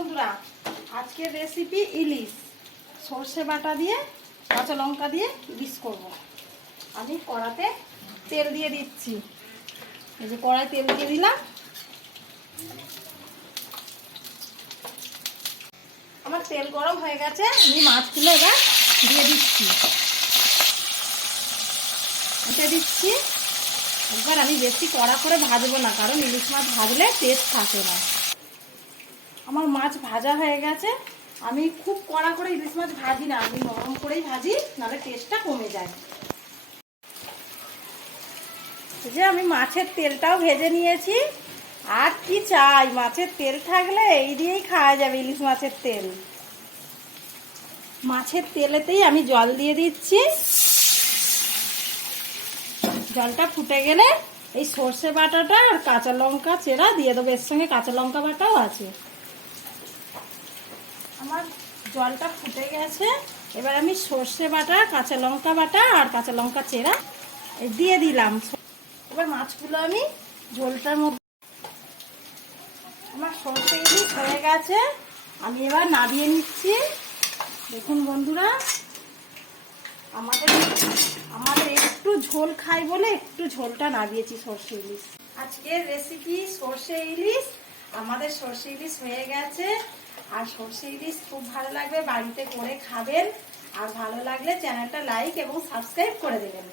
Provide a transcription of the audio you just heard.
বন্ধুরা, আজকের রেসিপি ইলিশ। সর্ষে বাটা দিয়ে, কাঁচা লঙ্কা দিয়ে ইলিশ করব। আমি কড়াতে তেল দিয়ে দিচ্ছি। এই যে কড়াই তেল দিয়ে দিলাম। আমার তেল গরম হয়ে গেছে, আমি মাছগুলো এবার দিয়ে দিচ্ছি। এটা দিচ্ছি। একবার আমি বেশি কড়া করে ভাজবো না, কারণ ইলিশ মাছ ভাজলে টেস্ট থাকে না। আমার মাছ ভাজা হয়ে গেছে। আমি খুব কড়া করে ইলিশ মাছ ভাজি না, আমি নরম করেই ভাজি, নাহলে টেস্টটা কমে যায়। যে আমি মাছের তেলটাও ভেজে নিয়েছি। আর কি চাই? মাছের তেল থাকলে এই দিয়েই খাওয়া যাবে ইলিশ মাছের তেল। মাছের তেলেতেই আমি জল দিয়ে দিচ্ছি। জলটা ফুটে গেলে এই সর্ষে বাটাটা আর কাঁচা লঙ্কা চেরা দিয়ে দেবো। এর সঙ্গে কাঁচা লঙ্কা বাটাও আছে। আমার জলটা ফুটে গেছে। এবার আমি সর্ষে বাটা, কাঁচা লঙ্কা বাটা আর কাঁচা লঙ্কা চেরা দিয়ে দিলাম। এবার মাছগুলো আমি ঝোলটার মধ্যে আমার সর্ষে ইলিশ হয়ে গেছে। আমি এবার নাবিয়ে নিচ্ছি। দেখুন বন্ধুরা, আমাদের আমাদের একটু ঝোল খাই বলে একটু ঝোলটা নাবিয়েছি সর্ষে ইলিশ। আজকের রেসিপি সর্ষে ইলিশ। আমাদের সর্ষে ইলিশ হয়ে গেছে। আর সর্ষে ইলিশ খুব ভালো লাগবে, বাড়িতে করে খাবেন। আর ভালো লাগলে চ্যানেলটা লাইক এবং সাবস্ক্রাইব করে দেবেন।